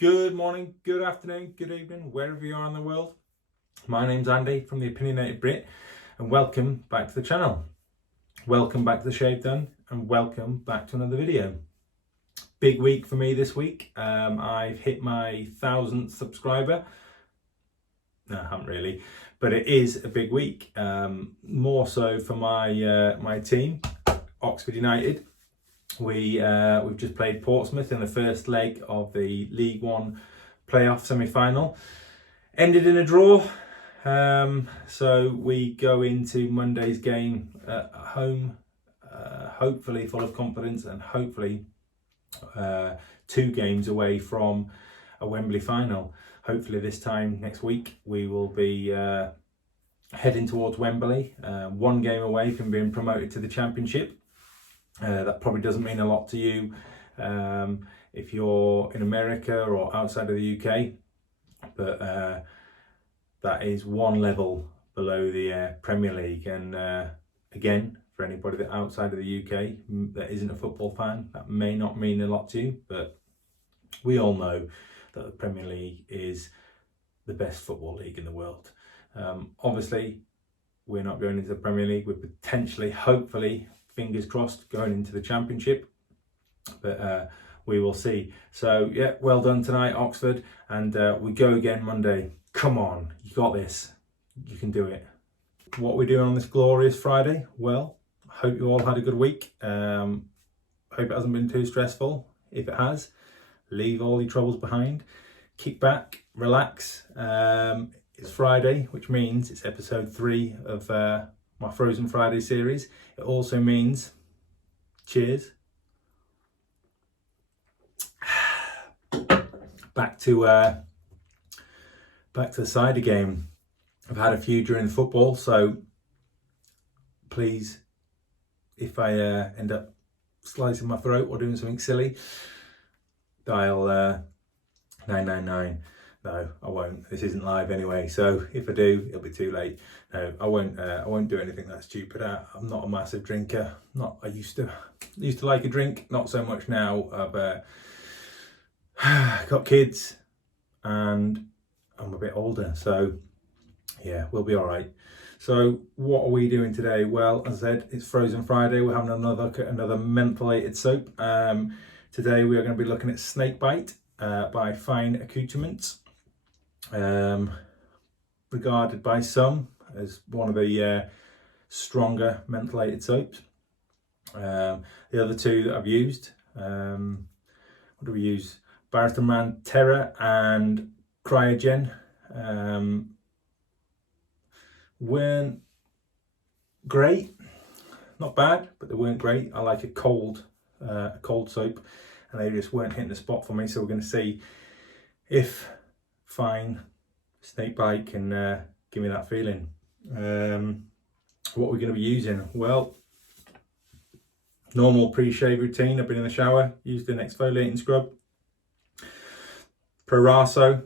Good morning, good afternoon, good evening, wherever you are in the world. My name's Andy from the Opinionated Brit, and welcome back to the channel. Welcome back to the Shave Done, and welcome back to another video. Big week for me this week. I've hit my 1,000th subscriber. No, I haven't really, but it is a big week. More so for my team, Oxford United. We've just played Portsmouth in the first leg of the League One playoff semi-final. Ended in a draw, so we go into Monday's game at home, hopefully full of confidence, and hopefully 2 games away from a Wembley final. Hopefully this time next week we will be heading towards Wembley, 1 game away from being promoted to the Championship. That probably doesn't mean a lot to you if you're in America or outside of the UK, but that is 1 level below the Premier League. And again, for anybody that outside of the UK that isn't a football fan, that may not mean a lot to you, but we all know that the Premier League is the best football league in the world. Obviously, we're not going into the Premier League. We're potentially, hopefully, fingers crossed, going into the Championship, but we will see. So yeah, well done tonight, Oxford, and we go again Monday. Come on, you got this, you can do it. What we're doing on this glorious Friday? Well, I hope you all had a good week. Hope it hasn't been too stressful. If it has, leave all your troubles behind, kick back, relax. It's Friday, which means it's episode 3 of my Frozen Friday series. It also means cheers. Back to the cider game. I've had a few during the football, so please, if I end up slicing my throat or doing something silly, dial 999. No, I won't. This isn't live anyway, so if I do, it'll be too late. No, I won't do anything that stupid. I'm not a massive drinker. I used to like a drink, not so much now. I've got kids and I'm a bit older, so yeah, we'll be all right. So what are we doing today? Well, as I said, it's Frozen Friday. We're having another look at another mentholated soap. Today we are going to be looking at Snakebite by Fine Accouterments. Regarded by some as one of the stronger mentholated soaps. The other 2 that I've used, what do we use? Barrister Man Terra and Cryogen, weren't great, not bad, but they weren't great. I like a cold soap, and they just weren't hitting the spot for me. So we're going to see if Fine Snakebite can give me that feeling. What we're going to be using? Well, normal pre-shave routine. I've been in the shower, used an exfoliating scrub. Proraso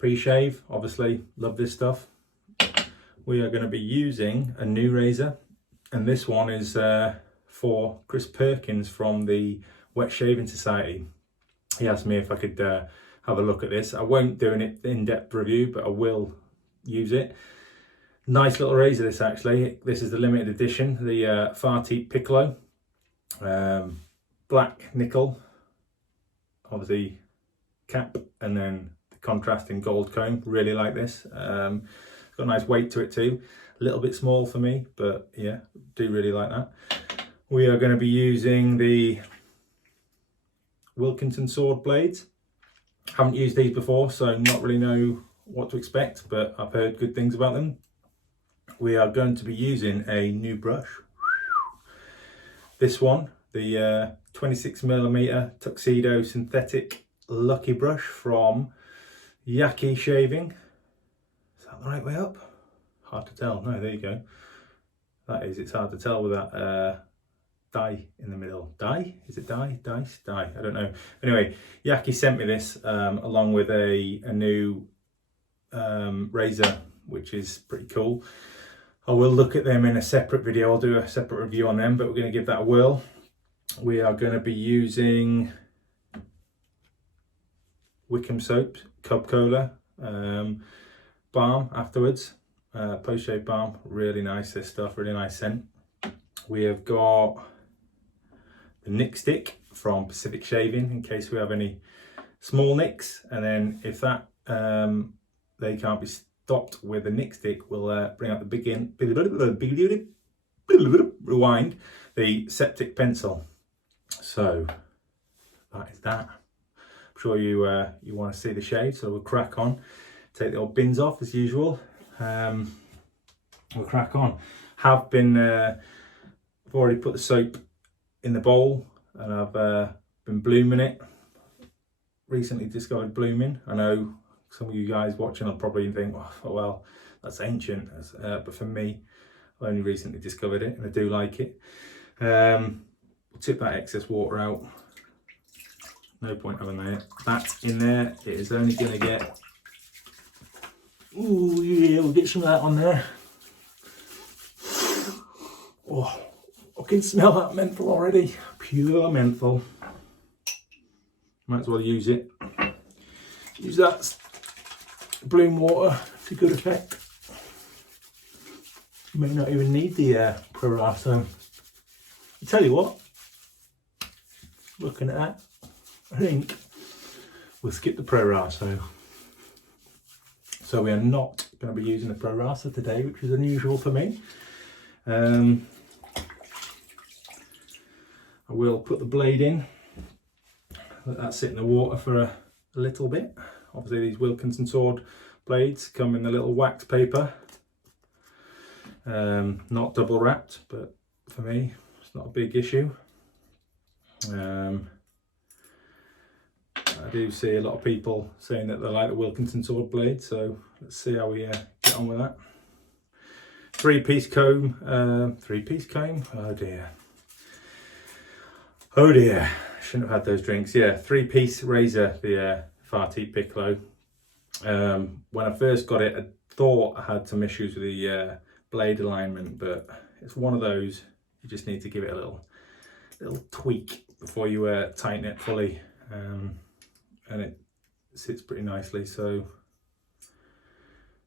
pre-shave, obviously love this stuff. We are going to be using a new razor, and this one is for Chris Perkins from the Wet Shaving Society. He asked me if I could have a look at this. I won't do an in-depth review, but I will use it. Nice little razor this actually. This is the limited edition, the FaTip Piccolo. Black nickel, obviously cap, and then the contrasting gold comb. Really like this. It's got a nice weight to it too. A little bit small for me, but yeah, do really like that. We are going to be using the Wilkinson Swoard blades. Haven't used these before, so not really know what to expect, but I've heard good things about them. We are going to be using a new brush. This one, the 26mm Tuxedo Synthetic Lucky Brush from Yaqi Shaving. Is that the right way up? Hard to tell. No, there you go. That is, it's hard to tell with that die in the middle. Die? Is it die? Dice? Die? I don't know. Anyway, Yaqi sent me this along with a new razor, which is pretty cool. I will look at them in a separate video. I'll do a separate review on them, but we're going to give that a whirl. We are going to be using Wickham soap, Cub Cola, balm afterwards, post-shave balm. Really nice, this stuff, really nice scent. We have got the nick stick from Pacific Shaving in case we have any small nicks, and then if that they can't be stopped with a nick stick, we'll bring out the rewind, the septic pencil. So that is that. I'm sure you want to see the shade, so we'll crack on. Take the old bins off as usual. We'll crack on. I've already put the soap in the bowl, and I've been blooming it. Recently discovered blooming. I know some of you guys watching will probably think, oh, well, that's ancient, but for me, I only recently discovered it, and I do like it. We'll tip that excess water out. No point having that in there. It is only going to get, ooh yeah, we'll get some of that on there. Oh, I can smell that menthol already. Pure menthol. Might as well use it. Use that bloom water to good effect. You may not even need the Pro Raso. I tell you what, looking at that, I think we'll skip the Pro Raso. So we are not going to be using the Pro Raso today, which is unusual for me. I will put the blade in, let that sit in the water for a little bit. Obviously these Wilkinson Swoard blades come in a little wax paper, not double wrapped, but for me it's not a big issue. I do see a lot of people saying that they like the Wilkinson Swoard blade, so let's see how we get on with that. Three-piece comb, oh dear, shouldn't have had those drinks. Yeah, three-piece razor, the FaTip Piccolo. When I first got it, I thought I had some issues with the blade alignment, but it's one of those, you just need to give it a little tweak before you tighten it fully, and it sits pretty nicely. So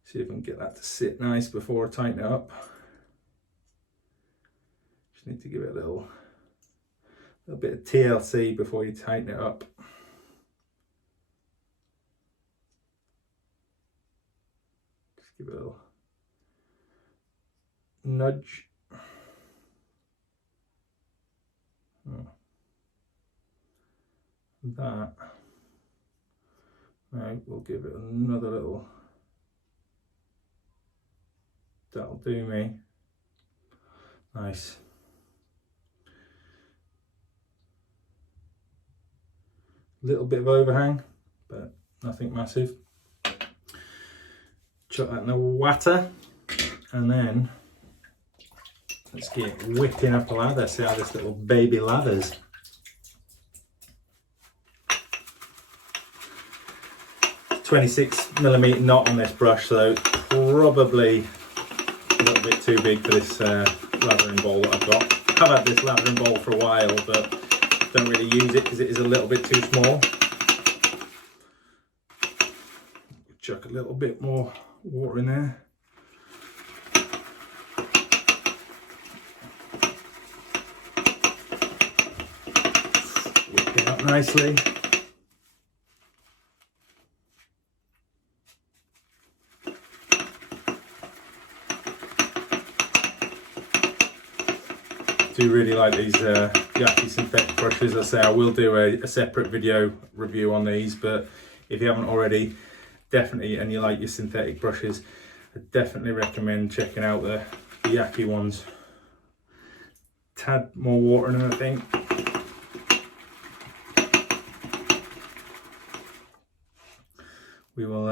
see if I can get that to sit nice before I tighten it up. Just need to give it a little bit of TLC before you tighten it up. Just give it a little nudge. That. Right, we'll give it another little. That'll do me. Nice. Little bit of overhang, but nothing massive. Chuck that in the water, and then let's get whipping up a lather. See how this little baby lathers. .26mm knot on this brush, so probably a little bit too big for this lathering bowl that I've got. I've had this lathering bowl for a while, but don't really use it because it is a little bit too small. Chuck a little bit more water in there. Whip it up nicely. I do really like these Yaqi synthetic brushes. I say I will do a separate video review on these, but if you haven't already, definitely, and you like your synthetic brushes, I definitely recommend checking out the Yaqi ones. Tad more water in them, I think. We will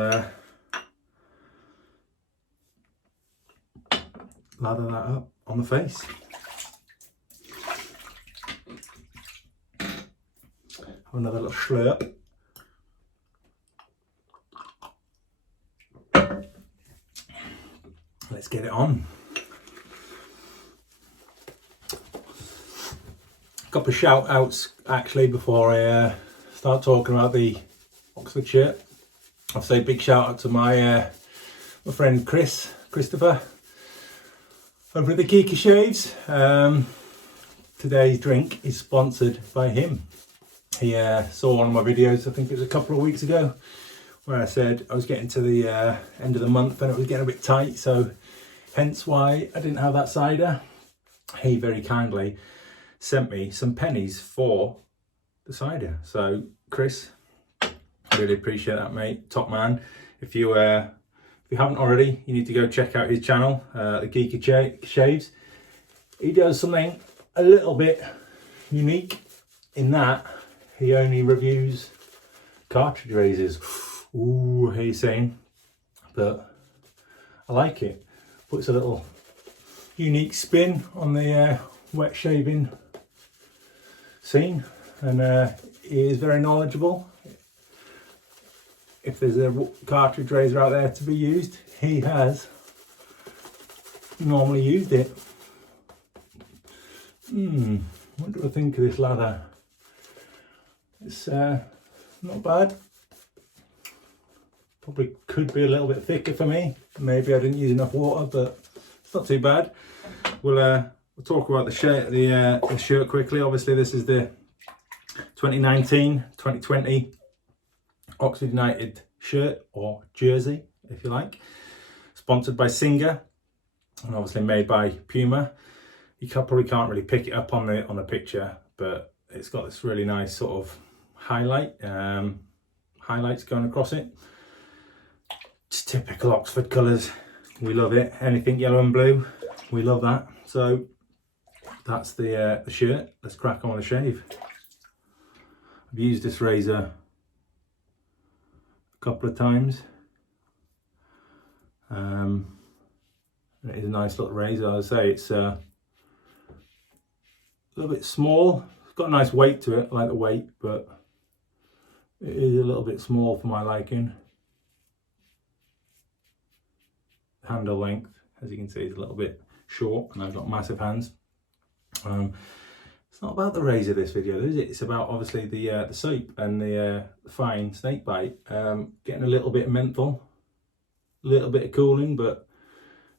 lather that up on the face. Another little slurp. Let's get it on. A couple of shout outs actually before I start talking about the Oxford shirt. I'll say big shout out to my friend Christopher over at the Yaqi Shaves. Today's drink is sponsored by him. He saw one of my videos, I think it was a couple of weeks ago, where I said I was getting to the end of the month and it was getting a bit tight, so hence why I didn't have that cider. He very kindly sent me some pennies for the cider. So Chris, I really appreciate that, mate. Top man. If you haven't already, you need to go check out his channel, the Yaqi Shaves. He does something a little bit unique in that he only reviews cartridge razors. Ooh, he's saying, but I like it. Puts a little unique spin on the wet shaving scene, and he is very knowledgeable. If there's a cartridge razor out there to be used, he has normally used it. What do I think of this lather? It's not bad. Probably could be a little bit thicker for me. Maybe I didn't use enough water, but it's not too bad. We'll talk about the shirt quickly. Obviously, this is the 2019-2020 Oxford United shirt, or jersey, if you like. Sponsored by Singer, and obviously made by Puma. You probably can't really pick it up on the picture, but it's got this really nice sort of highlights going across it. It's typical Oxford colours. We love it. Anything yellow and blue, we love that. So that's the shirt. Let's crack on with the shave. I've used this razor a couple of times. It is a nice little razor. I'd say it's a little bit small. It's got a nice weight to it. I like the weight, but it is a little bit small for my liking. Handle length, as you can see, is a little bit short, and I've got massive hands. It's not about the razor this video, is it? It's about obviously the soap and the fine snake bite. Getting a little bit of menthol, a little bit of cooling, but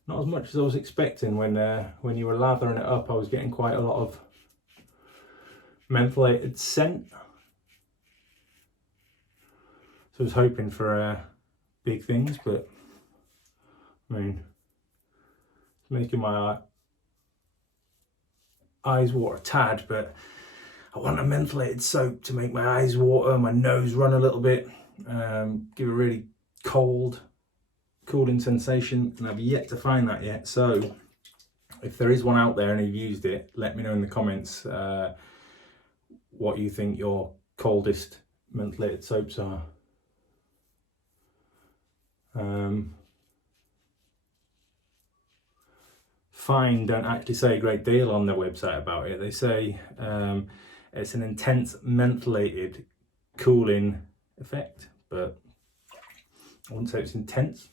not as much as I was expecting. When you were lathering it up, I was getting quite a lot of mentholated scent. So I was hoping for big things, but I mean, it's making my eyes water a tad, but I want a mentholated soap to make my eyes water, my nose run a little bit, give a really cooling sensation, and I've yet to find that yet. So if there is one out there and you've used it, let me know in the comments what you think your coldest mentholated soaps are. Fine don't actually say a great deal on their website about it. They say it's an intense mentholated cooling effect, but I wouldn't say it's intense.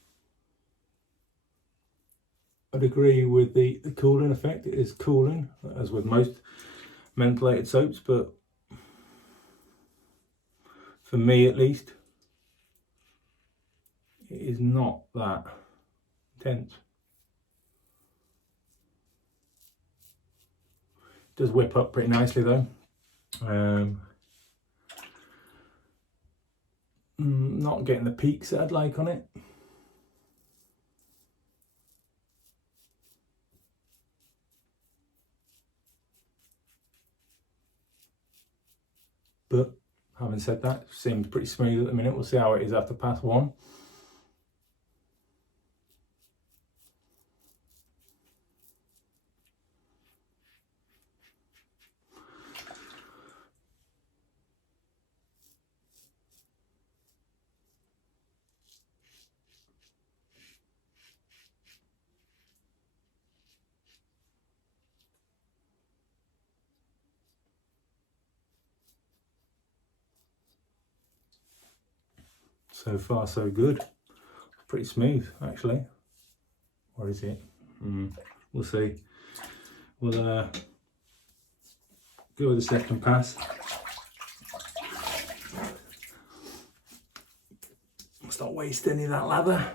I'd agree with the cooling effect. It is cooling, as with most mentholated soaps, but for me at least, it is not that intense. It does whip up pretty nicely though. Not getting the peaks that I'd like on it. But having said that, it seems pretty smooth at the minute. We'll see how it is after pass one. So far so good. Pretty smooth actually. Or is it? We'll see. We'll go with the second pass. not waste any of that lather.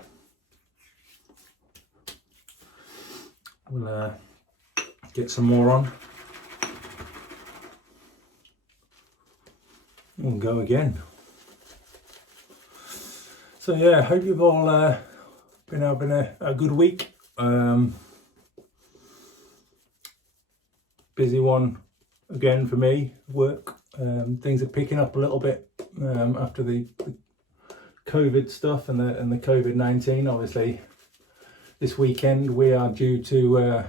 We'll get some more on. We'll go again. So yeah, hope you've all been having a good week. Busy one again for me, work. Things are picking up a little bit after the COVID stuff and the COVID-19. Obviously, this weekend we are due to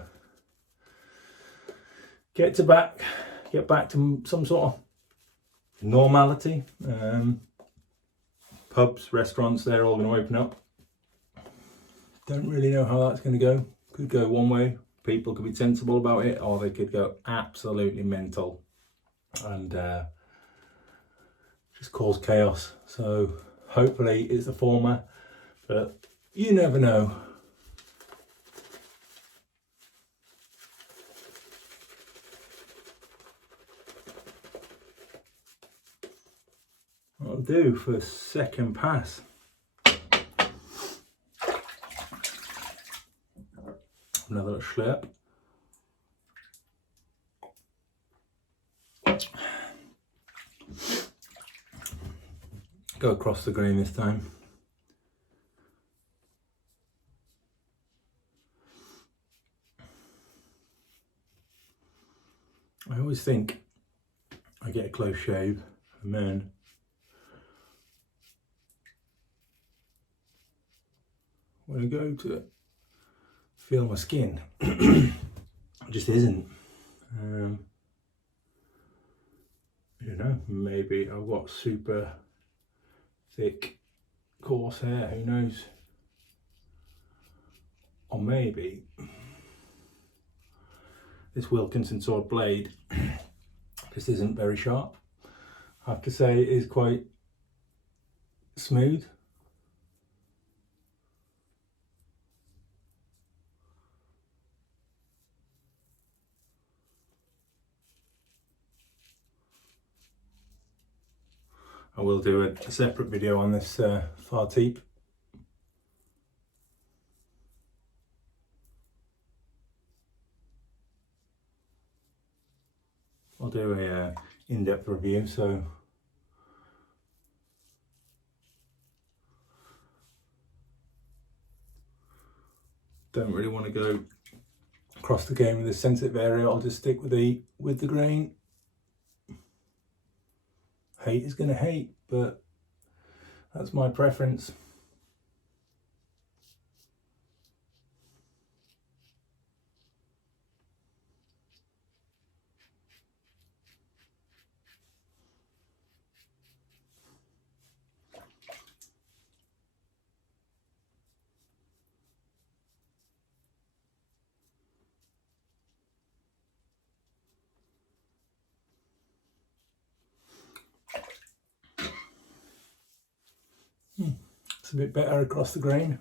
get back to some sort of normality. Pubs, restaurants, they're all going to open up. Don't really know how that's going to go. Could go one way. People could be sensible about it, or they could go absolutely mental and just cause chaos. So hopefully it's the former, but you never know. What I'll do for second pass. Another little slurp. Go across the grain this time. I always think I get a close shave and then when I go to feel my skin, it just isn't. You know, maybe I've got super thick, coarse hair, who knows? Or maybe this Wilkinson sword blade just isn't very sharp. I have to say it is quite smooth. I will do a separate video on this FaTip. I'll do a in-depth review, so don't really want to go across the game with this sensitive area. I'll just stick with the grain. Hate is gonna hate, but that's my preference. It's a bit better across the grain.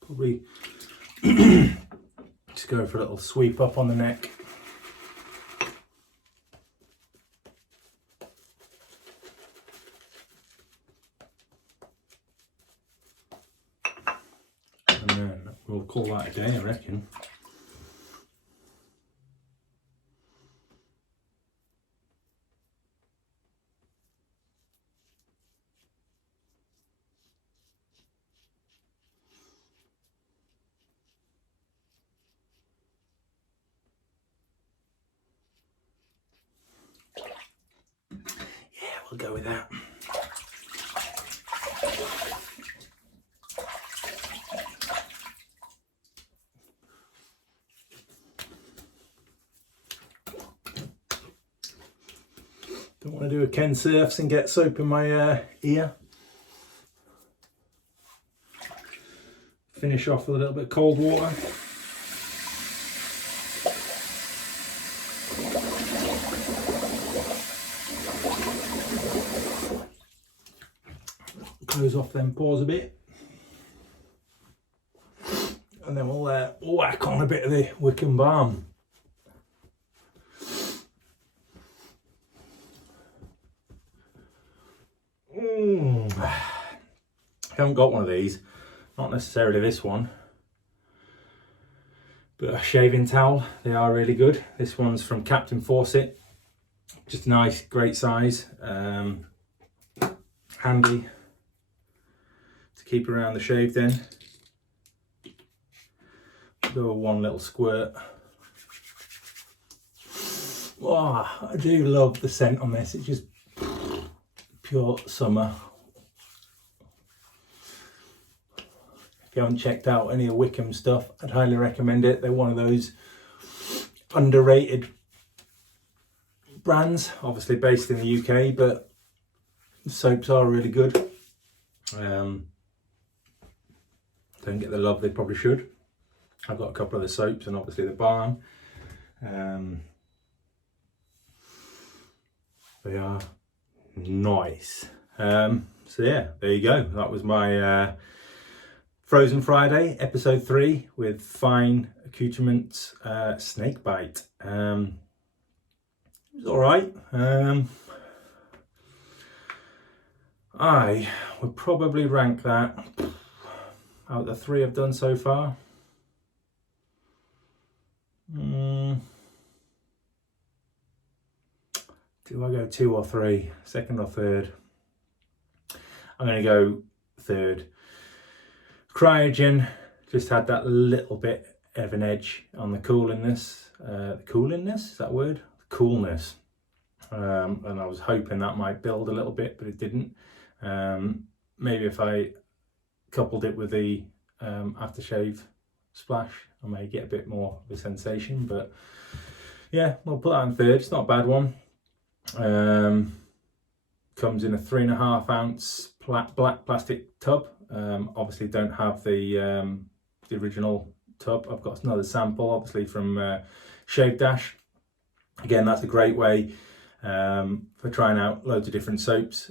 Probably just go for a little sweep up on the neck. And then we'll call that a day, I reckon. We'll go with that. Don't want to do a Ken Surfs and get soap in my ear. Finish off with a little bit of cold water. Close off them pores a bit, and then we'll whack on a bit of the Wickham balm. I haven't got one of these, not necessarily this one, but a shaving towel. They are really good. This one's from Captain Fawcett, just nice, great size, handy to keep around the shaved end. Do one little squirt. Oh, I do love the scent on this. It's just pure summer. If you haven't checked out any of Wickham stuff, I'd highly recommend it. They're one of those underrated brands, obviously based in the UK, but the soaps are really good. Don't get the love they probably should. I've got a couple of the soaps and obviously the balm. They are nice. So yeah, there you go. That was my Frozen Friday, episode 3 with Fine Accouterments snake bite. It was alright. I would probably rank that out of the 3 I've done so far. Do I go 2 or 3? Second or third? I'm going to go third. Cryogen just had that little bit of an edge on the cooliness. Is that a word? Coolness. And I was hoping that might build a little bit, but it didn't. Maybe if I coupled it with the aftershave splash, I may get a bit more of a sensation. But yeah, we'll put that in third. It's not a bad one. Comes in a 3.5 ounce black plastic tub. Obviously don't have the original tub. I've got another sample obviously from Shave Dash. Again, that's a great way for trying out loads of different soaps.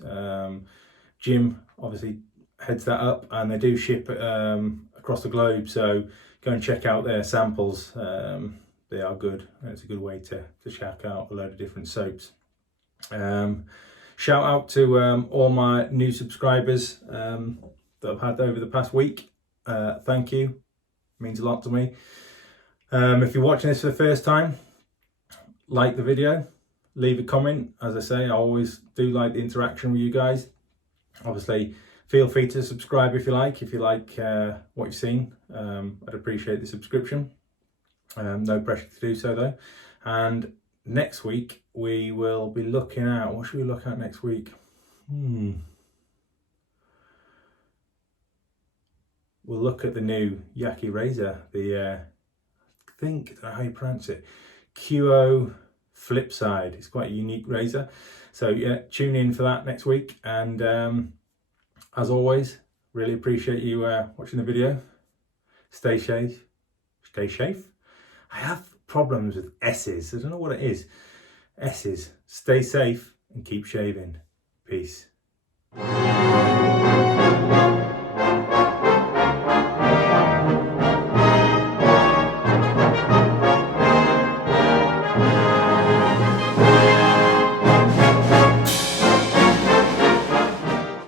Jim obviously heads that up, and they do ship across the globe, so go and check out their samples. They are good, and it's a good way to check out a load of different soaps. Shout out to all my new subscribers that I've had over the past week. Thank you, it means a lot to me. If you're watching this for the first time, like the video, leave a comment. As I say, I always do like the interaction with you guys. Obviously feel free to subscribe if you like what you've seen. I'd appreciate the subscription. No pressure to do so though. And next week we will be looking at, what should we look at next week? We'll look at the new Yaqi razor, the I don't know how you pronounce it, QO flip side. It's quite a unique razor, so yeah, tune in for that next week. And as always, really appreciate you watching the video. Stay safe. I have problems with S's. I don't know what it is. S's. Stay safe and keep shaving. Peace.